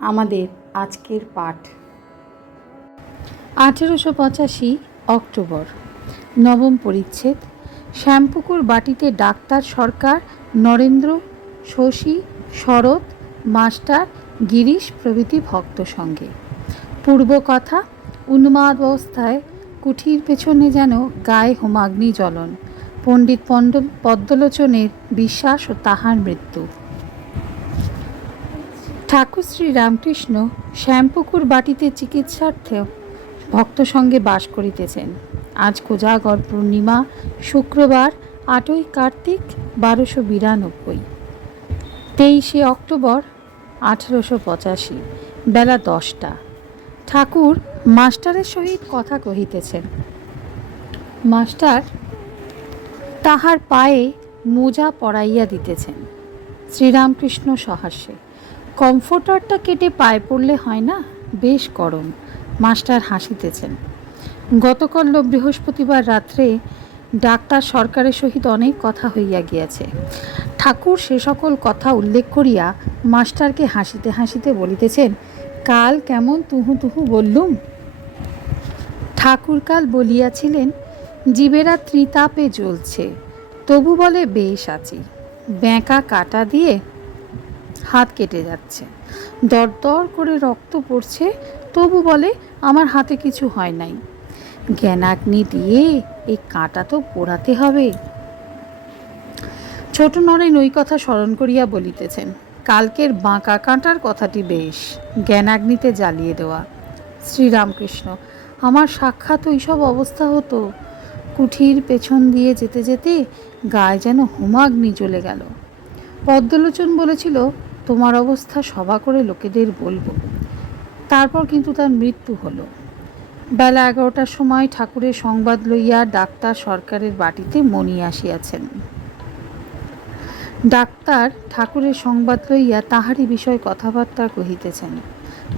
আমাদের আজকের পাঠ। আঠেরোশো পঁচাশি অক্টোবর। নবম পরিচ্ছেদ। শ্যামপুকুর বাটিতে ডাক্তার সরকার নরেন্দ্র, শশী, শরৎ, মাস্টার, গিরিশ প্রভৃতি ভক্ত সঙ্গে। পূর্ব কথা, উন্মাদ অবস্থায় কুঠির পেছনে যেন গায়ে হোমাগ্নি জ্বলন। পণ্ডিত পণ্ডল পদ্মলোচনের বিশ্বাস ও তাহার মৃত্যু। ঠাকুর শ্রী রামকৃষ্ণ শ্যামপুকুর বাটিতে চিকিৎসার্থেও ভক্ত সঙ্গে বাস করিতেছেন। আজ কোজাগর পূর্ণিমা, শুক্রবার, আটই কার্তিক, বারোশো বিরানব্বই। তেইশে অক্টোবর, আঠেরোশো পঁচাশি, বেলা দশটা। ঠাকুর মাস্টারের সহিত কথা কহিতেছেন, মাস্টার, তাহার পায়ে মোজা পরাইয়া দিতেছেন। শ্রীরামকৃষ্ণ সহাস্যে কমফোর্টারটা কেটে পায়ে পড়লে হয় না? বেশ গরম, মাস্টার হাসিতেছেন। গতকাল বৃহস্পতিবার রাত্রে ডাক্তার সরকারের সহিত অনেক কথা হইয়া গিয়াছে। ঠাকুর সে সকল কথা উল্লেখ করিয়া মাস্টারকে হাসিতে হাসিতে বলিতেছেন, কাল কেমন তুহু তুহু বললুম? ঠাকুর কাল বলিয়াছিলেন, জীবেরা ত্রিতাপে জ্বলছে, তবু বলে বেশ আছি। ব্যাঁকা কাটা দিয়ে হাত কেটে যাচ্ছে। দরদর করে রক্ত পড়ছে, তবু বলে, আমার হাতে কিছু হয় নাই। জ্ঞানাগ্নি দিয়ে এই কাঁটা তো পোড়াতে হবে। ছোট নরেন ওই কথা স্মরণ করিয়া বলিতেছেন, কালকের বাঁকা কাঁটার কথাটি বেশ, জ্ঞানাগ্নিতে জ্বালিয়ে দেওয়া। শ্রীরামকৃষ্ণ, আমার সাক্ষাৎ ওইসব অবস্থা হতো। কুঠির পেছন দিয়ে যেতে যেতে গায়ে যেন হোমাগ্নি জ্বলে গেল। পদ্মলোচন বলেছিল তোমার অবস্থা সভা করে লোকেদের বলব। তারপর কিন্তু তার মৃত্যু হলো। বেলা এগারোটার সময় ঠাকুরের সংবাদ লইয়া ডাক্তার সরকারের বাটিতে মণি আসিয়াছেন। ডাক্তার ঠাকুরের সংবাদ লইয়া তাহারই বিষয় কথাবার্তা কহিতেছেন।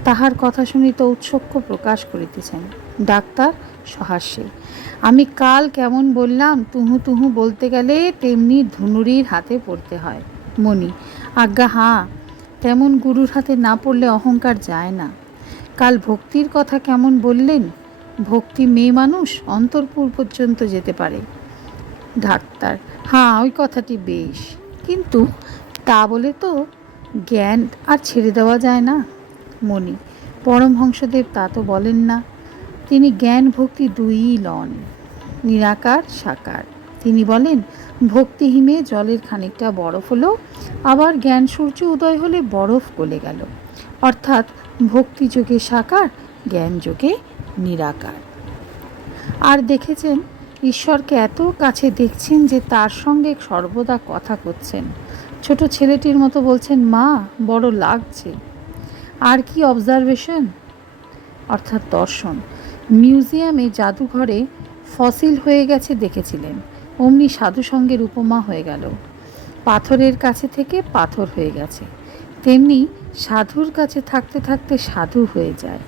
তাহার কথা শুনিতে উৎসক্ষ প্রকাশ করিতেছেন। ডাক্তার সহাস্যে, আমি কাল কেমন বললাম, তুহু তুহু বলতে গেলে তেমনি ধুনুরির হাতে পড়তে হয়। মণি, আজ্ঞা, হাঁ তেমন গুরুর হাতে না পড়লে অহংকার যায় না। কাল ভক্তির কথা কেমন বললেন? ভক্তি মেয়ে মানুষ অন্তরপুর পর্যন্ত যেতে পারে। ডাক্তার হ্যাঁ ওই কথাটি বেশ। কিন্তু তা বলে তো জ্ঞান আর ছেড়ে দেওয়া যায় না। মণি পরমহংসদেব তা তো বলেন না। তিনি জ্ঞান ভক্তি দুইই লন। নিরাকার, সাকার। তিনি বলেন, ভক্তিহীনে জলের খানিকটা বরফ হলো, আবার জ্ঞান সূর্য উদয় হলে বরফ গলে গেল। অর্থাৎ ভক্তি যোগে সাকার, জ্ঞান যোগে নিরাকার। আর দেখেছেন, ঈশ্বরকে এত কাছে দেখছেন যে তার সঙ্গে সর্বদা কথা করছেন। ছোট ছেলেটির মতো বলছেন, মা, বড় লাগছে। আর কি অবজারভেশন? অর্থাৎ দর্শন। মিউজিয়ামে জাদুঘরে ফসিল হয়ে গেছে দেখেছিলেন। অমনি সাধু সঙ্গের উপমা হয়ে গেল। পাথরের কাছে থেকে পাথর হয়ে গেছে। তেমনি সাধুর কাছে থাকতে থাকতে সাধু হয়ে যায়।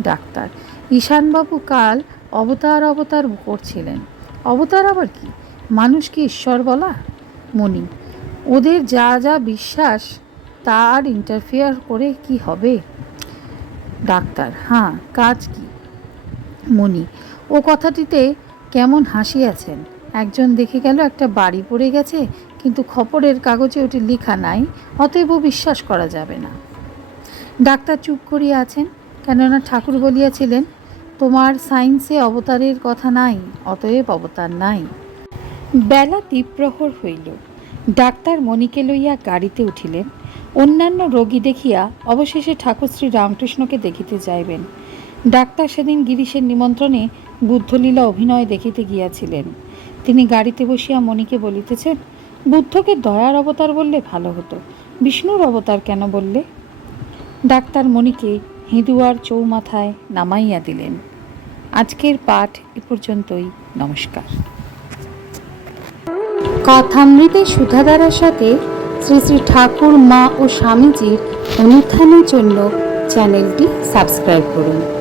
ডাক্তার, ঈশানবাবু কাল অবতার অবতার করছিলেন। অবতার আবার কি? মানুষ কি ঈশ্বর বলা? মণি, ওদের যা যা বিশ্বাস, তার ইন্টারফেয়ার করে কি হবে? ডাক্তার হ্যাঁ কাজ কি? মণি, ও কথাটিতে কেমন হাসিয়াছেন। একজন দেখে গেল একটা বাড়ি পড়ে গেছে, কিন্তু খবরের কাগজে ওটি লেখা নাই, অতএব বিশ্বাস করা যাবে না। ডাক্তার চুপ করিয়া আছেন, কেননা ঠাকুর বলিয়াছিলেন, তোমার সায়েন্সে অবতারের কথা নাই, অতএব অবতার নাই। বেলা দ্বীপ্রহর হইল। ডাক্তার মণিকে লইয়া গাড়িতে উঠিলেন। অন্যান্য রোগী দেখিয়া অবশেষে ঠাকুর শ্রী রামকৃষ্ণকে দেখিতে যাইবেন। ডাক্তার সেদিন গিরিশের নিমন্ত্রণে বুদ্ধলীলা অভিনয় দেখিতে গিয়াছিলেন। তিনি গাড়িতে বসিয়া মণিকে বলিতেছেন, বুদ্ধকে দয়ার অবতার বললে ভালো হতো। বিষ্ণুর অবতার কেন বললে? ডাক্তার মণিকে হিঁদুয়ার চৌমাথায় নামাইয়া দিলেন। আজকের পাঠ এ পর্যন্তই। নমস্কার। কথামৃতে সুধাধারার সাথে শ্রী শ্রী ঠাকুর, মা ও স্বামীজির অনুত্থানের জন্য চ্যানেলটি সাবস্ক্রাইব করুন।